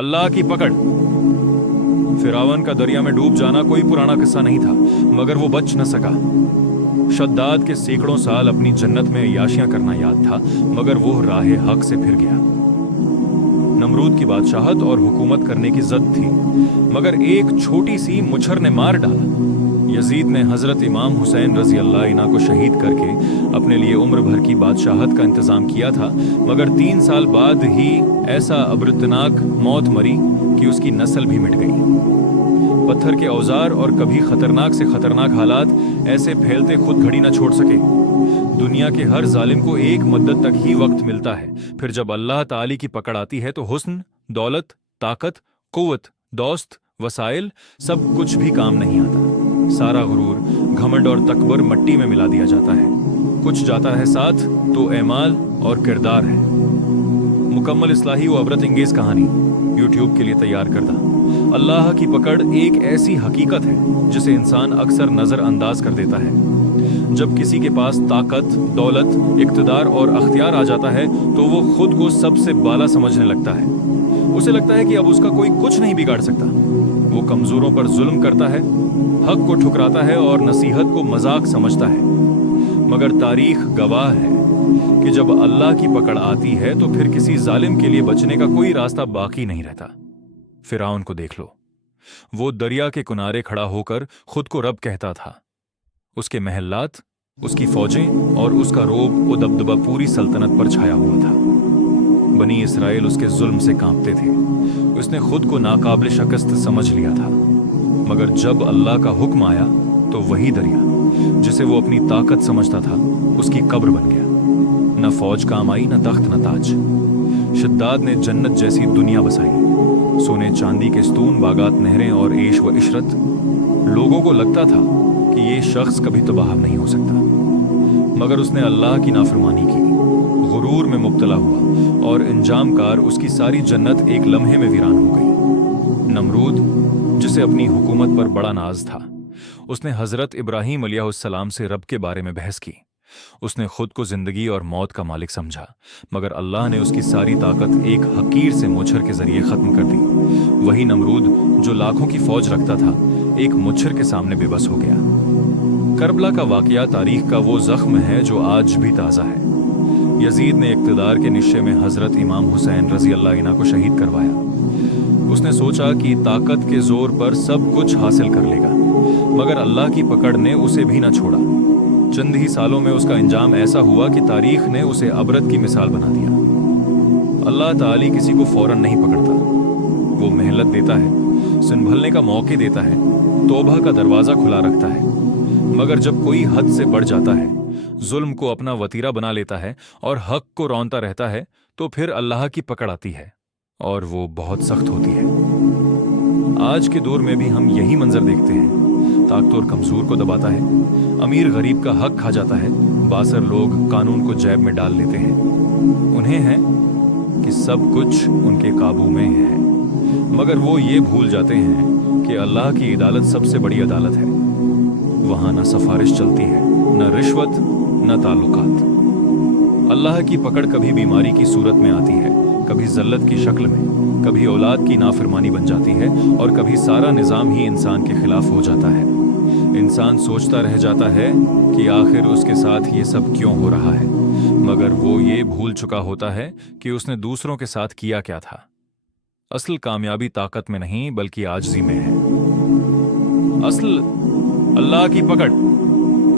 अल्लाह की पकड़। फिरौन का दरिया में डूब जाना कोई पुराना किस्सा नहीं था, मगर वो बच न सका। शद्दाद के सैकड़ों साल अपनी जन्नत में अय्याशियां करना याद था, मगर वो राहे हक से फिर गया। नमरूद की बादशाहत और हुकूमत करने की जद थी, मगर एक छोटी सी मुछर ने मार डाला। यजीद ने हजरत इमाम हुसैन रजी अल्लाह इन्हा को शहीद करके अपने लिए उम्र भर की बादशाहत का इंतजाम किया था, मगर 3 साल बाद ही ऐसा अबरतनाक मौत मरी कि उसकी नस्ल भी मिट गई। पत्थर के औजार और कभी खतरनाक से खतरनाक हालात ऐसे फैलते खुद घड़ी न छोड़ सके। दुनिया के हर जालिम को एक मुद्दत तक ही वक्त मिलता है, फिर जब अल्लाह ताली की पकड़ आती है तो हुस्न, दौलत, ताकत, कुव्वत, दोस्त, वसाइल सब कुछ भी काम नहीं आता। सारा गुरूर, घमंड और तकबर मट्टी में मिला दिया जाता है। कुछ जाता है साथ तो एमाल और किरदार है। मुकम्मल इस्लाही व अबरत इंगेज कहानी यूट्यूब के लिए तैयार करदा। अल्लाह की पकड़ एक ऐसी हकीकत है जिसे इंसान अक्सर नजरअंदाज कर देता है। जब किसी के पास ताकत, दौलत, इक्तदार और अख्तियार आ जाता है तो वो खुद को सबसे बाला समझने लगता है। उसे लगता है कि अब उसका कोई कुछ नहीं बिगाड़ सकता। वो कमजोरों पर जुल्म करता है, हक को ठुकराता है और नसीहत को मजाक समझता है। मगर तारीख गवाह है कि जब अल्लाह की पकड़ आती है तो फिर किसी जालिम के लिए बचने का कोई रास्ता बाकी नहीं रहता। फिरौन को देख लो, वो दरिया के किनारे खड़ा होकर खुद को रब कहता था। उसके महल्लात, उसकी फौजें और उसका रोब व दबदबा पूरी सल्तनत पर छाया हुआ था। बनी इसराइल उसके जुल्म से कांपते थे। उसने खुद को नाकाबिल शिकस्त समझ लिया था, मगर जब अल्लाह का हुक्म आया तो वही दरिया जिसे वो अपनी ताकत समझता था उसकी कब्र बन गया। न फौज काम आई, न तख्त, न ताज। शद्दाद ने जन्नत जैसी दुनिया बसाई, सोने चांदी के स्तून, बागात, नहरें और ऐश व इशरत। लोगों को लगता था कि ये शख्स कभी तबाह नहीं हो सकता, मगर उसने अल्लाह की नाफरमानी की, गुरूर में मुब्तला हुआ और इंजाम कार उसकी सारी जन्नत एक लम्हे में वीरान हो गई। नमरूद, जिसे अपनी हुकूमत पर बड़ा नाज था, उसने हजरत इब्राहीम अलैहिस्सलाम से रब के बारे में बहस की। उसने खुद को जिंदगी और मौत का मालिक समझा, मगर अल्लाह ने उसकी सारी ताकत एक हकीर से मुच्छर के जरिए खत्म कर दी। वही नमरूद जो लाखों की फौज रखता था, एक मुच्छर के सामने बेबस हो गया। करबला का वाकया तारीख का वो जख्म है जो आज भी ताज़ा है। यजीद ने इक्तदार के निश्चय में हजरत इमाम हुसैन रजी अल्लाह इन्हा को शहीद करवाया। उसने सोचा कि ताकत के जोर पर सब कुछ हासिल कर लेगा, मगर अल्लाह की पकड़ ने उसे भी न छोड़ा। चंद ही सालों में उसका इंजाम ऐसा हुआ कि तारीख ने उसे अबरत की मिसाल बना दिया। अल्लाह ताली किसी को फौरन नहीं पकड़ता, वो मेहनत देता है, संभलने का मौके देता है, तौबा का दरवाजा खुला रखता है। मगर जब कोई हद से बढ़ जाता है, जुल्म को अपना वतीरा बना लेता है और हक को रौंदता रहता है, तो फिर अल्लाह की पकड़ आती है और वो बहुत सख्त होती है। आज के दौर में भी हम यही मंजर देखते हैं। ताकतवर कमजोर को दबाता है, अमीर गरीब का हक खा जाता है, बासर लोग कानून को जैब में डाल लेते हैं। उन्हें है कि सब कुछ उनके काबू में है, मगर वो ये भूल जाते हैं कि अल्लाह की अदालत सबसे बड़ी अदालत है। वहां न सिफारिश चलती है, न रिश्वत, न ताल्लुकात। अल्लाह की पकड़ कभी बीमारी की सूरत में आती है, कभी ज़ल्लत की शक्ल में, कभी औलाद की नाफरमानी बन जाती है और कभी सारा निज़ाम ही इंसान के खिलाफ हो जाता है। इंसान सोचता रह जाता है कि आखिर उसके साथ ये सब क्यों हो रहा है, मगर वो ये भूल चुका होता है कि उसने दूसरों के साथ किया क्या था। असल कामयाबी ताकत में नहीं बल्कि आजिज़ी में है। असल अल्लाह की पकड़